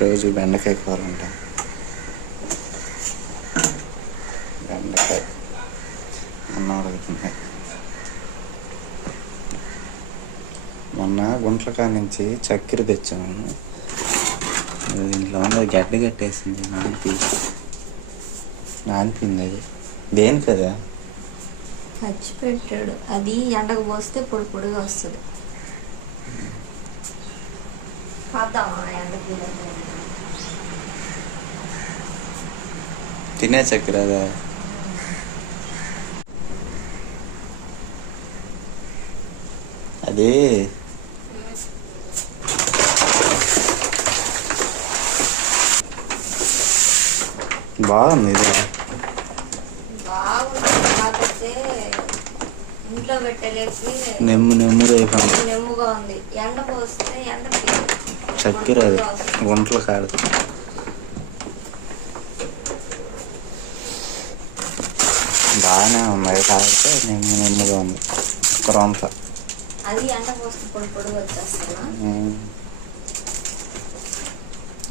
ఈరోజు బెండకాయ కూర అంట. బెండకాయ అన్నం ఉడుకుతుంది. మొన్న గుంట్లకా నుంచి చక్కెర తెచ్చాము. దీంట్లో ఉన్నది గడ్డ కట్టేసింది. నానిపింది. అది దేని కదా పచ్చి పెట్టాడు. అది ఎండకు పోస్తే పొడి పొడిగా వస్తుంది. తినే చక్కెర అదా? అది బాగుంది. ఇది ఇంట్లో పెట్టలేసి నెమ్ముగా ఉంది. ఎండ పోస్తే చక్కెర అది గుంటలు కాదు. బాగానే ఉన్నాయి కాకపోతే నెమ్ముగా ఉంది. కురంత అది ఎండ పోస్తే పొడి పొడి వచ్చేస్తా.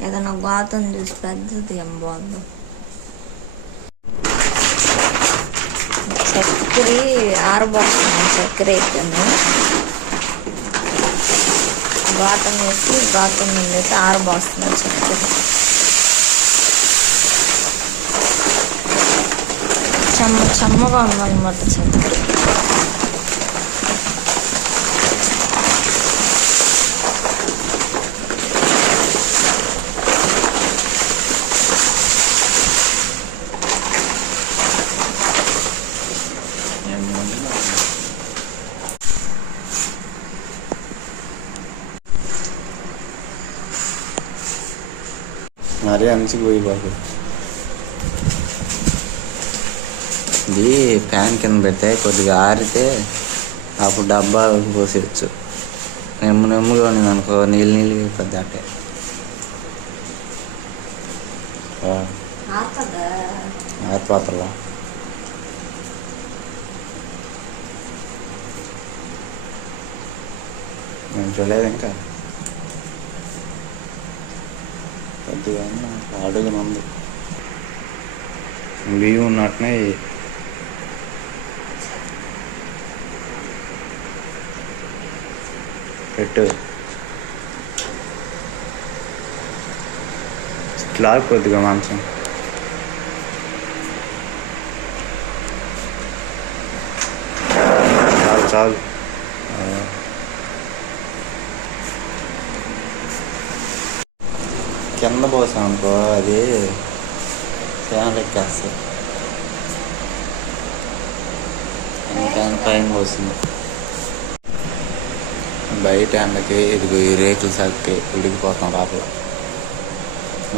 ఏదైనా గాతం చూసి పెద్దది ఏం బాగుంది. చక్కెర ఆరబోస్తున్నాను. చక్కెర అయిపోయింది. గాతం వేసి గాతం నుండి ఆరబోస్తున్నాను చక్కెర. చెమ్మగా ఉందన్నమాట చక్కెర. మరీ అంచిపోయి బాబు. ఇది ఫ్యాన్ కింద పెడితే కొద్దిగా ఆరితే అప్పుడు డబ్బా పోసేయచ్చు. నెమ్ముగా ఉన్నది అనుకో నీళ్ళు అయిపోద్ది. అంటే ఆరిపోతలా నేను చూడలేదు. ఇంకా కొద్దిగా అడుగునుంది. బియ్యం ఉన్నట్టునే పెట్టు. ఇట్లా కొద్దిగా మాంసం చాలు. కింద పోసాం అనుకో అది ఫ్యాన్ ఎక్కేస్తుంది. ఫ్యాన్ పైన పోసింది. బయట ఎండకి ఇదిగో ఈ రేకులు సరికి ఉడికిపోతాం లోపల.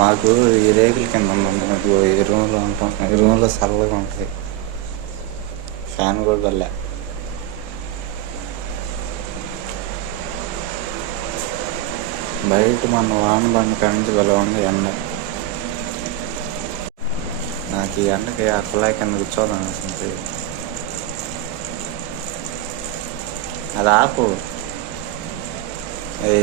మాకు ఈ రేకుల కింద ఉన్నాము. ఈ రూమ్లో ఉంటాం. ఈ రూమ్లో చల్లగా ఉంటాయి. ఫ్యాన్ కూడా వల్ల బయట మన వాన బండి కంచి బలం ఉంది ఎండ. నాకు ఈ ఎండకి ఆ కుళాయి కింద కూర్చోదాం అసలు. అది ఆపు. అది